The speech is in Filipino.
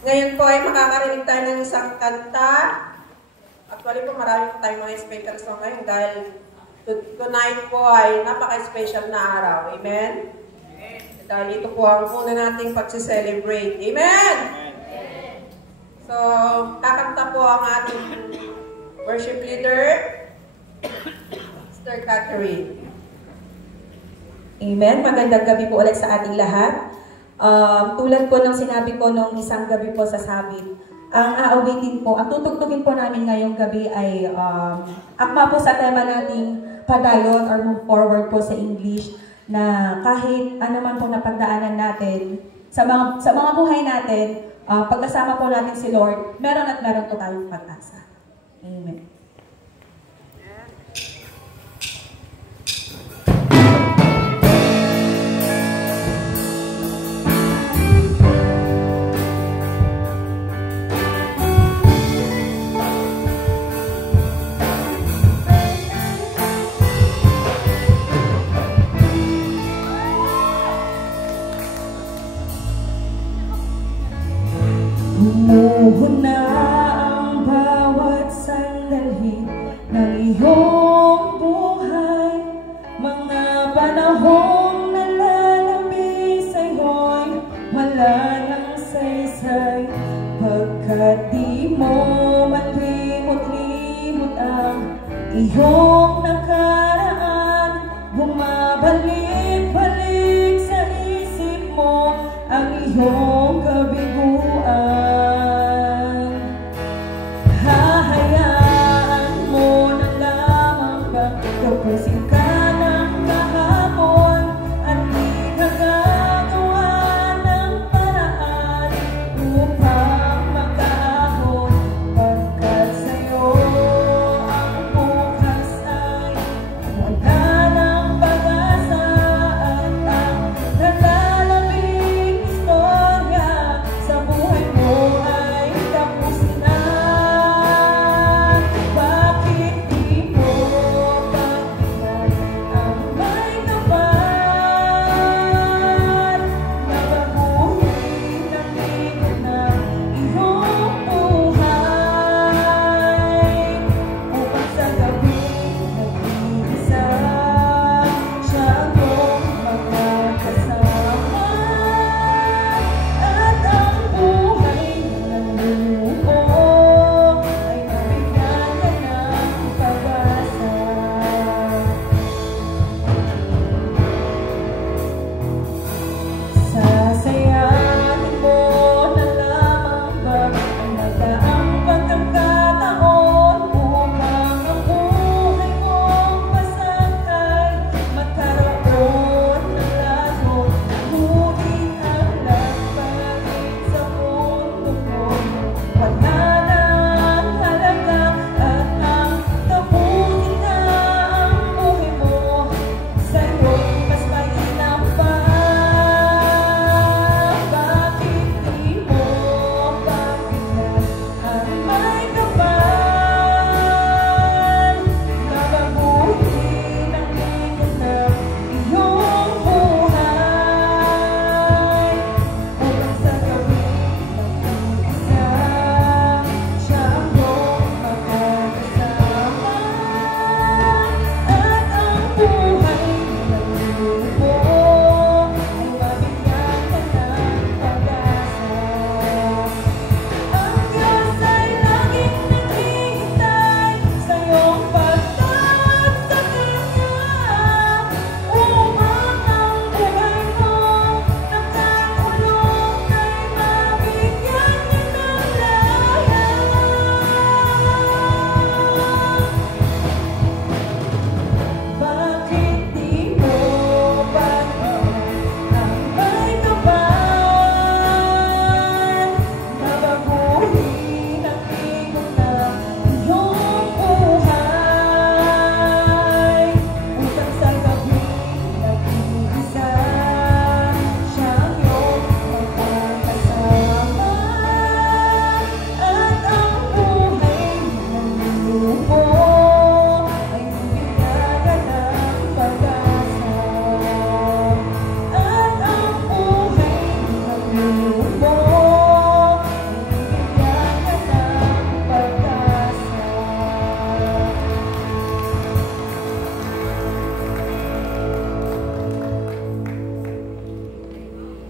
Ngayon po ay makakarinig tayo ng isang kanta. Actually po marami po tayong mga speaker song ngayon dahil tonight po ay napaka-special na araw. Amen? Dahil ito po ang una nating pag-celebrate. Amen? So, kakanta po ang ating worship leader, Sister Catherine. Amen. Magandang gabi po ulit sa ating lahat. Tulad po ng sinabi ko nung isang gabi po sa sabit, ang aawitin po, ang tutugtugin po namin ngayong gabi ay akma po sa tema nating padayon or move forward po sa English, na kahit ano man po napagdaanan natin, sa mga buhay natin, pagkasama po natin si Lord, meron at meron po tayong pag-asa. Amen. Mohon